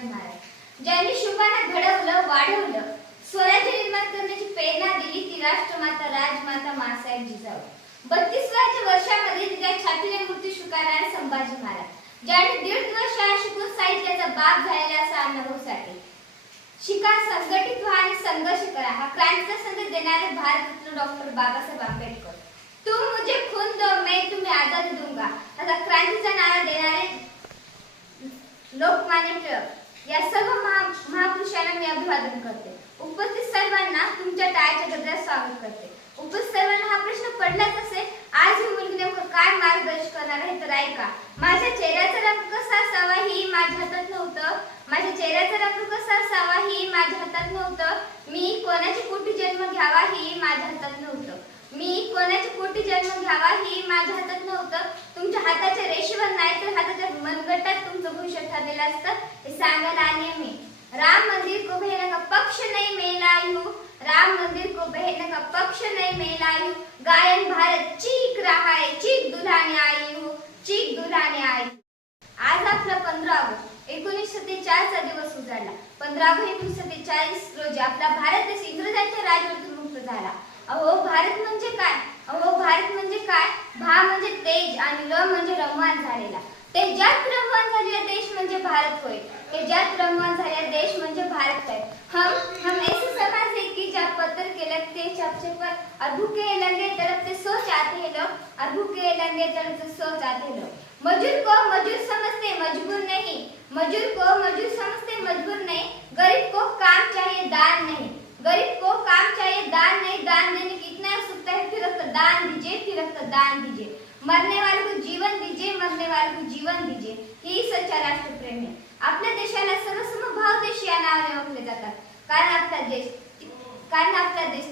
संभाजी महाराज ज्यांनी शुभांना घडवलं वाढवलं स्वराज्य निर्माण करण्याची प्रेरणा दिली ती राष्ट्रमाता राजमाता माँसाहेब जिजाऊ 32व्या वर्षामध्ये तिच्या छातीला मूर्ती स्वीकारणारे संभाजी महाराज ज्यांनी 1.5 वर्ष शिकून साहित्याचा बाप झालेला असा अण्णाभाऊ साठे शिका संघटित व्हा आणि संघर्ष करा हा क्रांतीचा संदेश देणारे भारतरत्न डॉक्टर बाबासाहेब आंबेडकर तुम मुझे खून दो मैं तुम्हें आजादी दूंगा असा क्रांतीचा नारा देणारे लोकमान्य टिळक या सर्व महापुरुषांना मी अभिवादन करते उपस्थित सर्वांना तुमच्या टाळ्याच्या गजरात स्वागत करते उपस्थित सर्वांना हा प्रश्न पडलाच असेल आज ही मुलगी नेमकं काय मार्गदर्शन करणार आहे तर ऐका माझ्या चेहऱ्याचा रंग कसा असावा ही माझ्या हातात नव्हतं माझ्या चेहऱ्याचा रंग कसा असावा ही माझ्या हातात नव्हतं मी कोणाची पोटी जन्म घ्यावा ही माझ्या हातात नव्हतं मी कोणाची पोटी जन्म घ्यावा ही माझ्या हातात नव्हतं तुमच्या हाताच्या रेषेवर नाही तर हाताच्या मनगटात तुमचं भविष्य ठरलेलं असतं हे सांगायला आले मी राम मंदिर को बहने का पक्ष नहीं मेला यूं राम मंदिर को बहने का पक्ष नहीं मेला यूं गायन भारत चीख रहा है चीख दुल्हने आई हूँ चीख दुल्हने आई आज आपला 15 ऑगस्ट 1947 चा दिवस उजाडला 15 ऑगस्ट 1947 रोजी आपला भारत देश इंग्रजांच्या राजवटीतून मुक्त झाला अहो भारत म्हणजे काय अहो भारत म्हणजे काय भा म्हणजे तेज आणि र म्हणजे रमवान झालेला तेजात रमवान झालेला देश म्हणजे भारत होय तेजात रमवान झालेला देश म्हणजे भारत है हम ऐसे समाज है कि जहाँ पत्थर के लगते चपचे पर और भूखे लंगे तड़पते सो जाते हैं लोग और भूखे लंगे तड़पते सो जाते हैं लोग मजदूर को मजदूर समझते मजबूर नहीं मजदूर को मजदूर समझते मजबूर नहीं गरीब को काम चाहिए दान नहीं गरीब को काम चाहिए दान नहीं दान देने की इतना उत्सुकता है फिर दान दीजिए फिर दान दीजिए मरने वाले को जीवन दीजिए मरने वाले को जीवन दीजिए ही सच्चा राष्ट्र प्रेम है आपल्या देशाला सर्वसमभाव देश या नावाने ओळखले जातात कारण आपला देश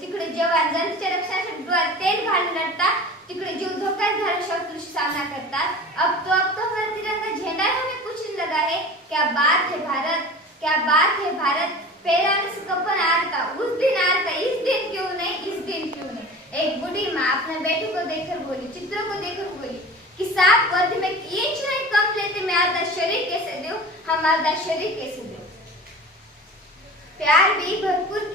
तिकडे जवान जनतेच्या रक्षणासाठी डोळ्यात तेल घालून लढतात तिकडे जीव धोक्यात घालून शत्रूशी सामना करतात अब तो हमारा तिरंगा झंडा हमें कुछ नहीं लगा है क्या बात है भारत पहला कपन आर का उस दिन आर का इस दिन क्यों नहीं एक बूढ़ी माँ अपने बेटे को देखकर बोली चित्रों को देखकर बोली कि साफ वर्दी में इंच नहीं कम लेते मैं आधा शरीर कैसे दूं हम आधा शरीर कैसे दूं प्यार भी भरपूर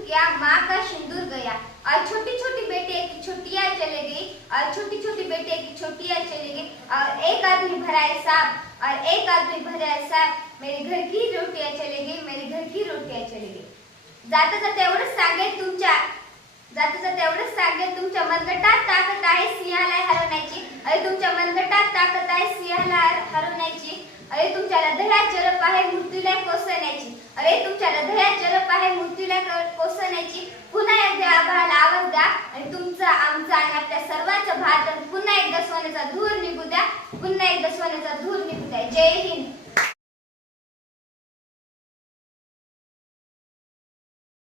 किया माँ का सिंदूर गया और छोटी छोटी बेटियां की छोटियां चले गई और छोटी छोटी बेटियां की छोटियां चली गई और एक आदमी भराए साहब मेरे घर की रोटियां चली गई जाता जाता एवढंच सांगेल तुमच्या मनगटात ताकद आहे सिंहाला हरवण्याची अरे तुमच्या मनगटात ताकद आहे सिंहाला हरवण्याची अरे तुमच्या हृदयात जरब आहे मृत्यूला कोसळण्याची पुन्हा एकदा आभाळाला आवाज द्या आणि तुमचा आमचा आणि आपल्या सर्वांच्या भारतात पुन्हा एकदा सोन्याचा धूर निघू द्या जय हिंद